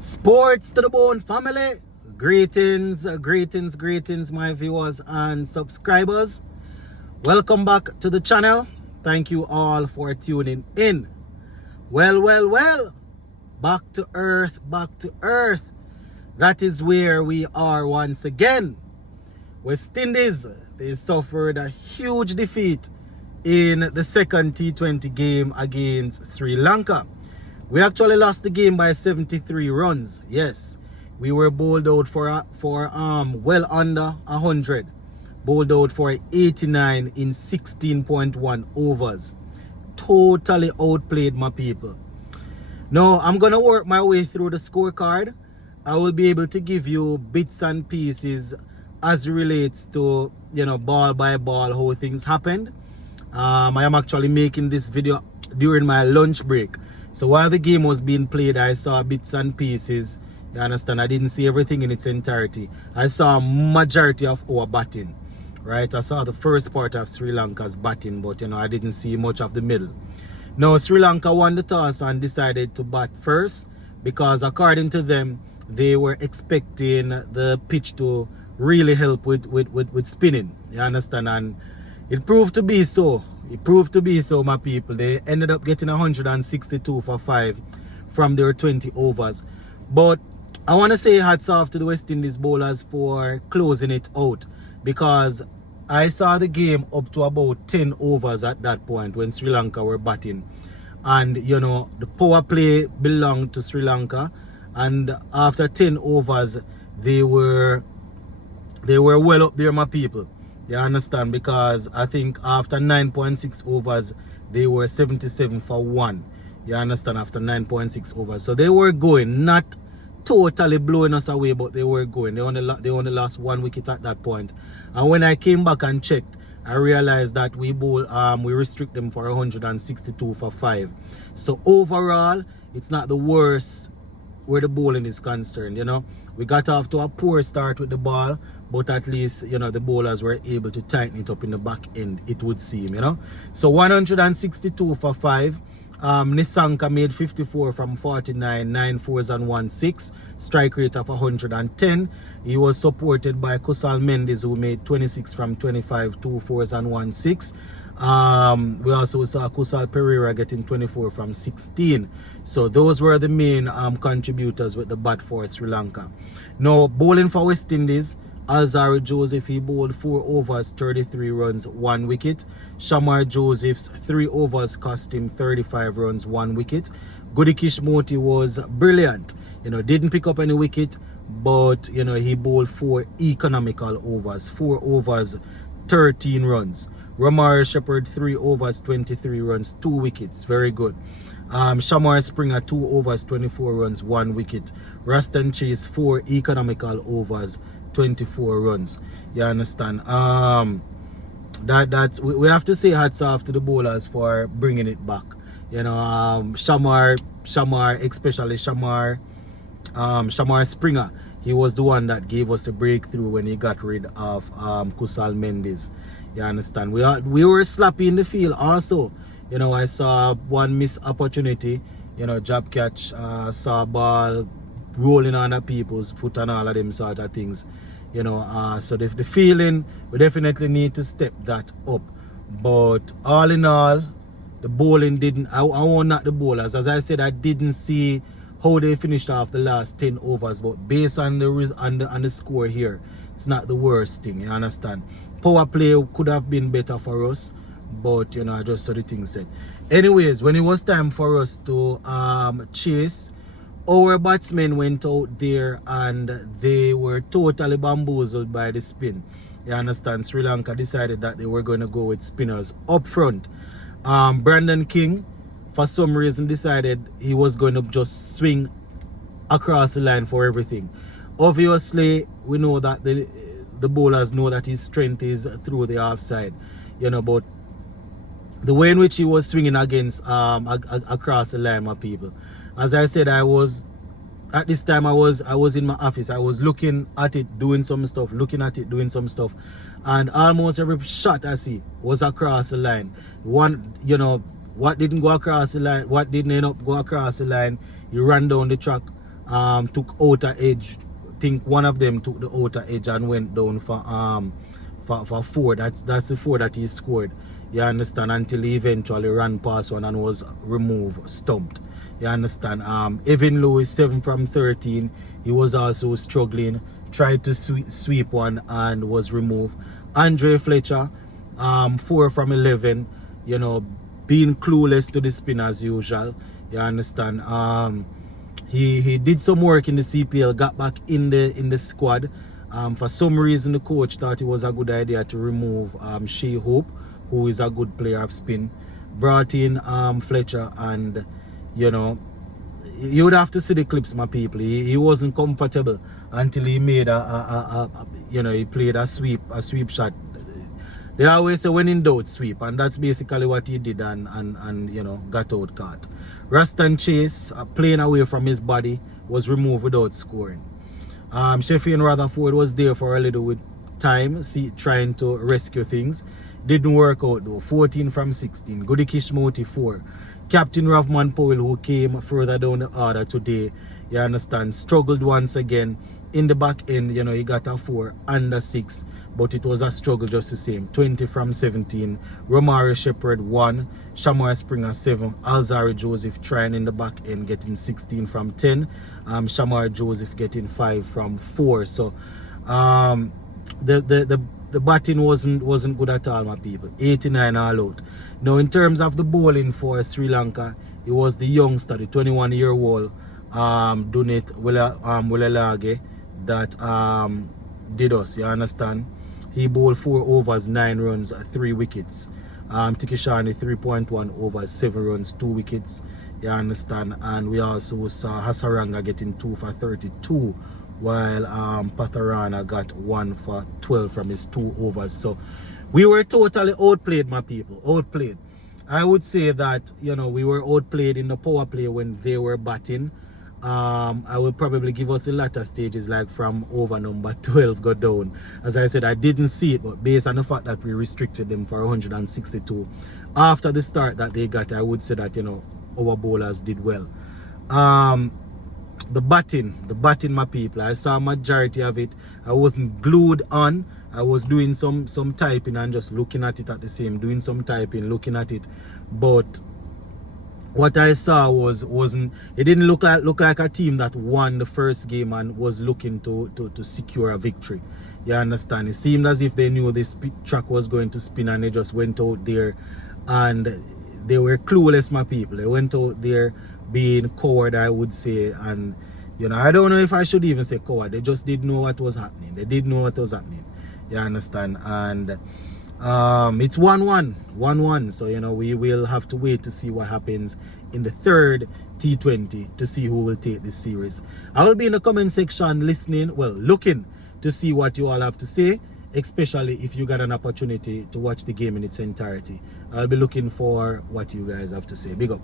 Sports to the bone family. Greetings, my viewers and subscribers. Welcome back to the channel. Thank you all for tuning in. Well. Back to earth. That is where we are once again. West Indies, they suffered a huge defeat in the second T20 game against Sri Lanka. We actually lost the game by 73 runs. Yes, we were bowled out for well under 100. Bowled out for 89 in 16.1 overs. Totally outplayed, my people. Now, I'm going to work my way through the scorecard. I will be able to give you bits and pieces as it relates to, ball by ball, how things happened. I am actually making this video during my lunch break. So while the game was being played, I saw bits and pieces. You understand? I didn't see everything in its entirety. I saw a majority of our batting. Right? I saw the first part of Sri Lanka's batting, but I didn't see much of the middle. Now, Sri Lanka won the toss and decided to bat first because according to them, they were expecting the pitch to really help with spinning. You understand? And it proved to be so. My people. They ended up getting 162 for 5 from their 20 overs. But I want to say hats off to the West Indies bowlers for closing it out, because I saw the game up to about 10 overs at that point when Sri Lanka were batting. And, the power play belonged to Sri Lanka. And after 10 overs, they were well up there, my people. You understand? Because I think after 9.6 overs, they were 77 for 1. You understand? After 9.6 overs. So they were going, not totally blowing us away, but they were going. They only lost 1 wicket at that point. And when I came back and checked, I realized that we restrict them for 162 for 5. So overall, it's not the worst where the bowling is concerned. We got off to a poor start with the ball, but at least the bowlers were able to tighten it up in the back end, it would seem. So 162 for 5. Nissanka made 54 from 49, 9 fours and 1 6, strike rate of 110. He was supported by Kusal Mendes, who made 26 from 25, 2 fours and 1 6. We also saw Kusal Pereira getting 24 from 16. So those were the main contributors with the bat for Sri Lanka. Now, bowling for West Indies, Alzarri Joseph, he bowled 4 overs, 33 runs, 1 wicket. Shamar Joseph's 3 overs cost him 35 runs, 1 wicket. Gudikish Moti was brilliant. Didn't pick up any wicket, but he bowled 4 economical overs. 4 overs, 13 runs. Ramar Shepherd 3 overs, 23 runs, 2 wickets. Very good. Shamar Springer 2 overs, 24 runs, 1 wicket. Raston Chase 4 economical overs, 24 runs. You understand? We have to say hats off to the bowlers for bringing it back. Shamar, especially Shamar Springer, he was the one that gave us the breakthrough when he got rid of Kusal Mendes. You understand? We were sloppy in the field also. I saw one missed opportunity, jab catch, saw ball rolling on the people's foot and all of them sort of things. So the feeling, we definitely need to step that up. But all in all, the bowling didn't, I won't knock the bowlers. As I said, I didn't see how they finished off the last 10 overs, but based on the score here, it's not the worst thing, you understand? Power play could have been better for us, but I just saw the thing said. Anyways, when it was time for us to chase, our batsmen went out there and they were totally bamboozled by the spin. You understand? Sri Lanka decided that they were going to go with spinners up front. Brandon King, for some reason, decided he was going to just swing across the line for everything. Obviously, we know that the bowlers know that his strength is through the offside, but the way in which he was swinging against across the line, my people. As I said, at this time I was in my office. I was looking at it, doing some stuff, and almost every shot I see was across the line. What didn't go across the line, what didn't end up go across the line, he ran down the track took outer edge. Think one of them took the outer edge and went down for 4. That's the 4 that he scored. You understand? Until he eventually ran past one and was removed, stumped. You understand? Evan Lewis 7 from 13. He was also struggling. Tried to sweep one and was removed. Andre Fletcher 4 from 11. You know, being clueless to the spin as usual. You understand? He did some work in the CPL, got back in the squad. For some reason, the coach thought it was a good idea to remove Shea Hope, who is a good player of spin. Brought in Fletcher, and you know, you would have to see the clips, my people. He wasn't comfortable until he made he played a sweep shot. They always say when in doubt, sweep, and that's basically what he did, and you know, got out caught. Raston Chase, playing away from his body, was removed without scoring. Sheffield Rutherford was there for a little time, trying to rescue things. Didn't work out though. 14 from 16. Goody Kishmoti 4. Captain Ravman Powell, who came further down the order today, you understand, struggled once again in the back end. You know, he got a 4 under 6, but it was a struggle just the same. 20 from 17. Romari Shepherd 1. Shamar Springer 7. Alzari Joseph trying in the back end, getting 16 from 10. Shamar Joseph getting 5 from 4. So the batting wasn't good at all, my people. 89 all out. Now, in terms of the bowling for Sri Lanka, it was the youngster, the 21-year-old Dunit Wulalage, that did us, you understand? He bowled 4 overs, 9 runs, 3 wickets. Tikishani 3.1 overs, 7 runs, 2 wickets, you understand? And we also saw Hasaranga getting 2 for 32, while Patharana got 1 for 12 from his 2 overs. So we were totally outplayed, my people. Outplayed. I would say that, you know, we were outplayed in the power play when they were batting. I will probably give us the latter stages, like from over number 12 go down. As I said, I didn't see it, but based on the fact that we restricted them for 162 after the start that they got, I would say that, you know, our bowlers did well. The batting, my people, I saw a majority of it. I wasn't glued on. I was doing some typing and just looking at it at the same, doing some typing, looking at it. But what I saw it didn't look like a team that won the first game and was looking to secure a victory. You understand? It seemed as if they knew this track was going to spin, and they just went out there and they were clueless, my people. They went out there being coward, I would say, and you know, I don't know if I should even say coward. They just didn't know what was happening. They didn't know what was happening. You understand? And it's 1-1. So, you know, we will have to wait to see what happens in the third T20 to see who will take this series. I will be in the comment section looking to see what you all have to say, especially if you got an opportunity to watch the game in its entirety. I'll be looking for what you guys have to say. Big up.